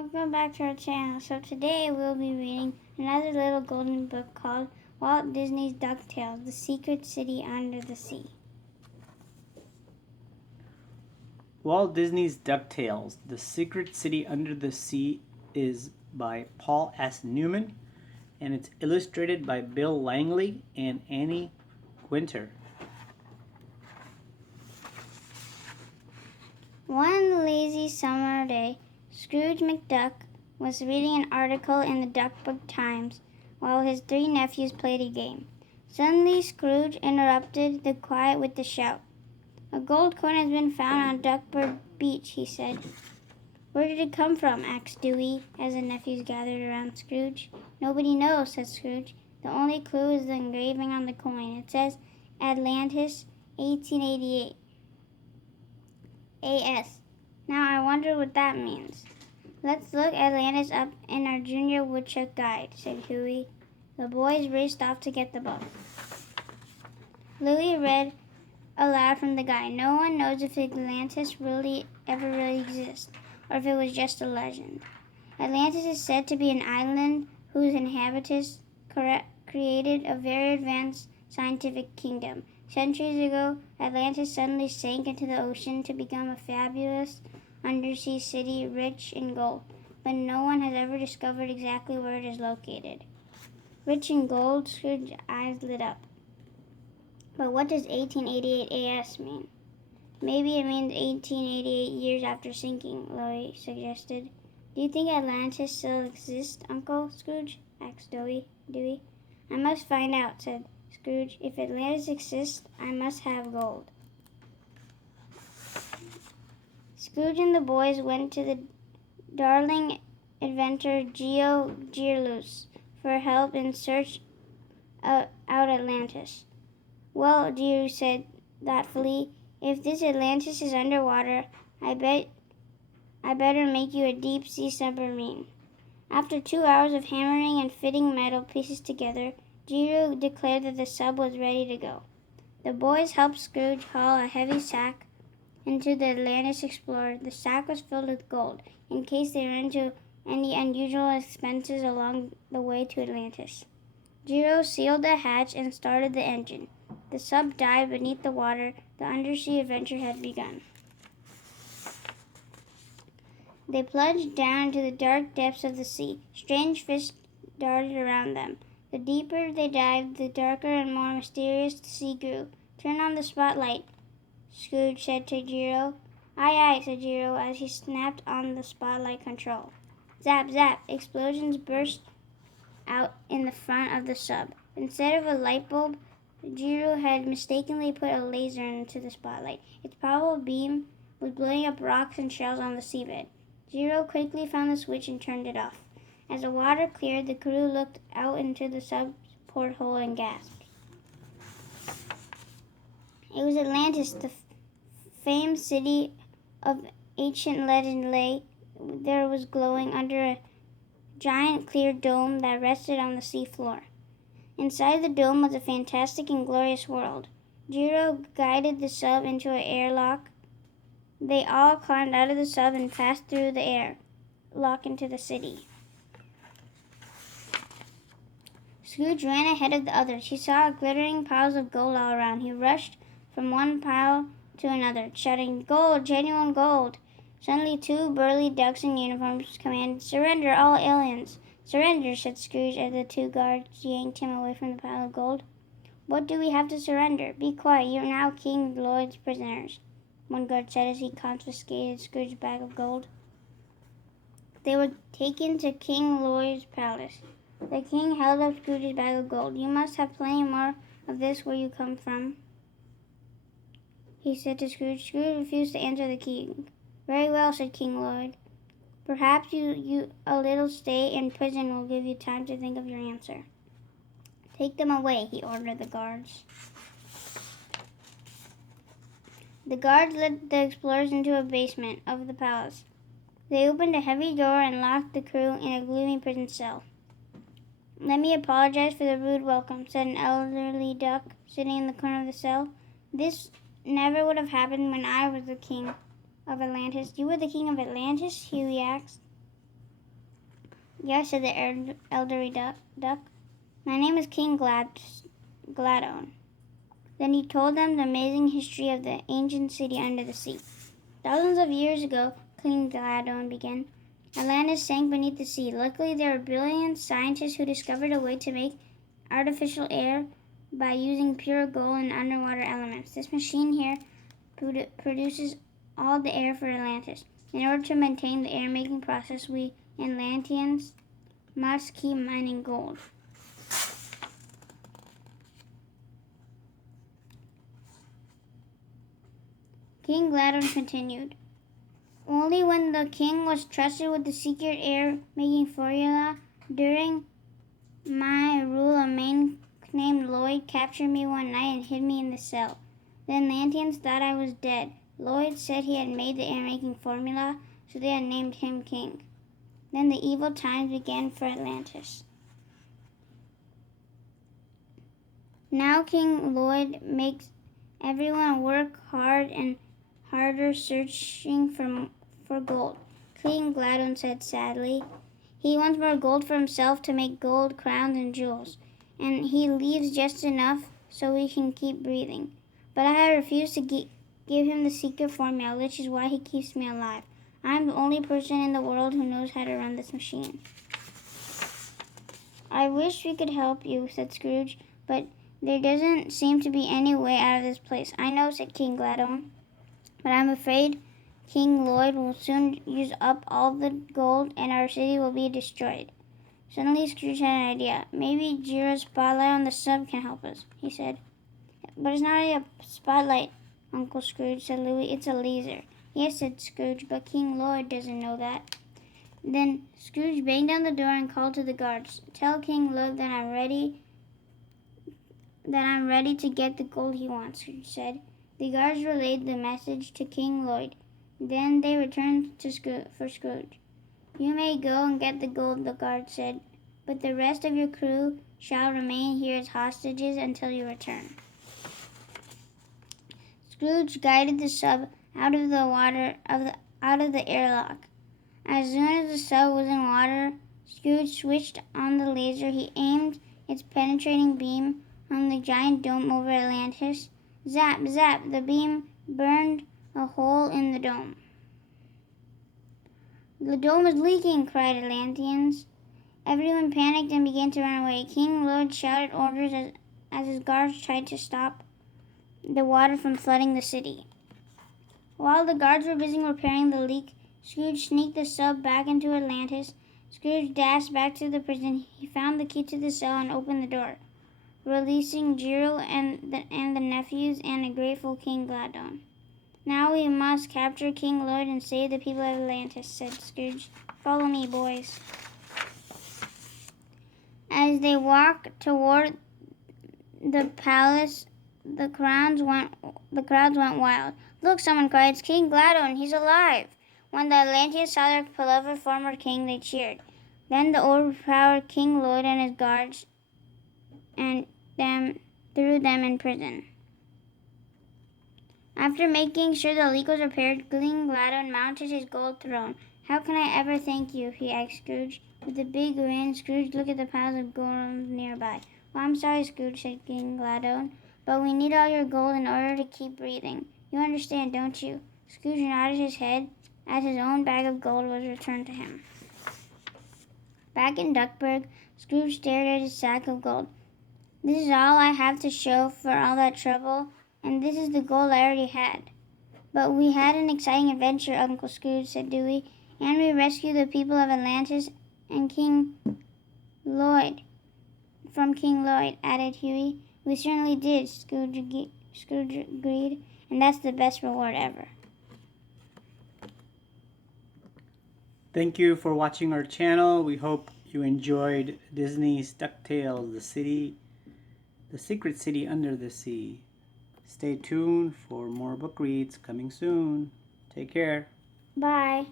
Welcome back to our channel. So today we'll be reading another little golden book called Walt Disney's DuckTales, The Secret City Under the Sea. Walt Disney's DuckTales, The Secret City Under the Sea is by Paul S. Newman, and it's illustrated by Bill Langley and Annie Guenther. One lazy summer day, Scrooge McDuck was reading an article in the Duck Book Times while his three nephews played a game. Suddenly, Scrooge interrupted the quiet with a shout. "A gold coin has been found on Duckbird Beach," he said. "Where did it come from?" asked Dewey, as the nephews gathered around Scrooge. "Nobody knows," said Scrooge. "The only clue is the engraving on the coin. It says Atlantis, 1888. A.S. Now I wonder what that means." "Let's look Atlantis up in our Junior Woodchuck Guide," said Huey. The boys raced off to get the book. Louie read aloud from the guide. "No one knows if Atlantis ever really exists, or if it was just a legend. Atlantis is said to be an island whose inhabitants created a very advanced scientific kingdom. Centuries ago, Atlantis suddenly sank into the ocean to become a fabulous undersea city rich in gold, but no one has ever discovered exactly where it is located." Rich in gold? Scrooge's eyes lit up. "But what does 1888 AS mean?" "Maybe it means 1888 years after sinking," Louie suggested. "Do you think Atlantis still exists, Uncle Scrooge?" asked Dewey. "I must find out," said Scrooge. "If Atlantis exists, I must have gold." Scrooge and the boys went to the darling inventor Geo Gearloose for help in search out Atlantis. "Well," Geo said thoughtfully, "if this Atlantis is underwater, I better make you a deep-sea submarine." After 2 hours of hammering and fitting metal pieces together, Geo declared that the sub was ready to go. The boys helped Scrooge haul a heavy sack into the Atlantis Explorer. The sack was filled with gold, in case they ran into any unusual expenses along the way to Atlantis. Geo sealed the hatch and started the engine. The sub dived beneath the water. The undersea adventure had begun. They plunged down into the dark depths of the sea. Strange fish darted around them. The deeper they dived, the darker and more mysterious the sea grew. "Turn on the spotlight," Scrooge said to Geo. "Aye, aye," said Geo as he snapped on the spotlight control. Zap, zap! Explosions burst out in the front of the sub. Instead of a light bulb, Geo had mistakenly put a laser into the spotlight. Its powerful beam was blowing up rocks and shells on the seabed. Geo quickly found the switch and turned it off. As the water cleared, the crew looked out into the sub's porthole and gasped. It was Atlantis, the famed city of ancient legend lay there, was glowing under a giant clear dome that rested on the sea floor. Inside the dome was a fantastic and glorious world. Geo guided the sub into an airlock. They all climbed out of the sub and passed through the airlock into the city. Scrooge ran ahead of the others. He saw glittering piles of gold all around. He rushed from one pile to another, shouting, "Gold, genuine gold!" Suddenly 2 burly ducks in uniforms commanded, "Surrender, all aliens!" "Surrender," said Scrooge as the 2 guards yanked him away from the pile of gold. "What do we have to surrender?" "Be quiet, you are now King Lloyd's prisoners," one guard said as he confiscated Scrooge's bag of gold. They were taken to King Lloyd's palace. The king held up Scrooge's bag of gold. "You must have plenty more of this where you come from," he said to Scrooge. Scrooge refused to answer the king. "Very well," said King Lloyd. "Perhaps a little stay in prison will give you time to think of your answer." "Take them away," he ordered the guards. The guards led the explorers into a basement of the palace. They opened a heavy door and locked the crew in a gloomy prison cell. "Let me apologize for the rude welcome," said an elderly duck sitting in the corner of the cell. "This never would have happened when I was the king of Atlantis." "You were the king of Atlantis?" Huey asked. Yes, said the elderly duck. My name is King Gladone. Then he told them the amazing history of the ancient city under the sea. Thousands of years ago, King Gladone began, Atlantis sank beneath the sea. Luckily, there were brilliant scientists who discovered a way to make artificial air by using pure gold and underwater elements. This machine here produces all the air for Atlantis. In order to maintain the air-making process, we Atlanteans must keep mining gold. King Gladon continued. Only when the king was trusted with the secret air-making formula during my rule, a man named Lloyd captured me one night and hid me in the cell. The Atlanteans thought I was dead. Lloyd said he had made the air-making formula, so they had named him king. Then the evil times began for Atlantis. Now King Lloyd makes everyone work hard and harder searching for gold. King Gladon said sadly. He wants more gold for himself to make gold crowns and jewels, and he leaves just enough so we can keep breathing. But I have refused to give him the secret formula, which is why he keeps me alive. I'm the only person in the world who knows how to run this machine. I wish we could help you, said Scrooge, but there doesn't seem to be any way out of this place. I know, said King Gladon, but I'm afraid King Lloyd will soon use up all the gold and our city will be destroyed. Suddenly Scrooge had an idea. Maybe Jira's spotlight on the sub can help us, he said. But it's not really a spotlight, Uncle Scrooge, said Louis. It's a laser. Yes, said Scrooge, but King Lloyd doesn't know that. Then Scrooge banged on the door and called to the guards. Tell King Lloyd that I'm ready to get the gold he wants, Scrooge said. The guards relayed the message to King Lloyd. Then they returned for Scrooge. You may go and get the gold, the guard said, but the rest of your crew shall remain here as hostages until you return. Scrooge guided the sub out of the airlock. As soon as the sub was in water, Scrooge switched on the laser. He aimed its penetrating beam on the giant dome over Atlantis. Zap, zap, the beam burned a hole in the dome. The dome is leaking, cried Atlanteans. Everyone panicked and began to run away. King Lloyd shouted orders as his guards tried to stop the water from flooding the city. While the guards were busy repairing the leak, Scrooge sneaked the sub back into Atlantis. Scrooge dashed back to the prison. He found the key to the cell and opened the door, releasing Jiro and the nephews and a grateful King Gladon. Now we must capture King Lloyd and save the people of Atlantis, said Scrooge. Follow me, boys. As they walked toward the palace, the crowds went wild. Look, someone cried, it's King Gladon, he's alive. When the Atlanteans saw their beloved former king, they cheered. Then the overpowered King Lloyd and his guards threw them in prison. After making sure the leak was repaired, King Gladon mounted his gold throne. How can I ever thank you? He asked Scrooge. With a big grin, Scrooge looked at the piles of gold nearby. Well, I'm sorry, Scrooge, said King Gladon, but we need all your gold in order to keep breathing. You understand, don't you? Scrooge nodded his head as his own bag of gold was returned to him. Back in Duckburg, Scrooge stared at his sack of gold. This is all I have to show for all that trouble, and this is the gold I already had. But we had an exciting adventure, Uncle Scrooge, said Dewey, and we rescued the people of Atlantis and King Lloyd. From King Lloyd, added Huey. We certainly did, Scrooge agreed, and that's the best reward ever. Thank you for watching our channel. We hope you enjoyed Disney's DuckTales, the secret city under the sea. Stay tuned for more book reads coming soon. Take care. Bye.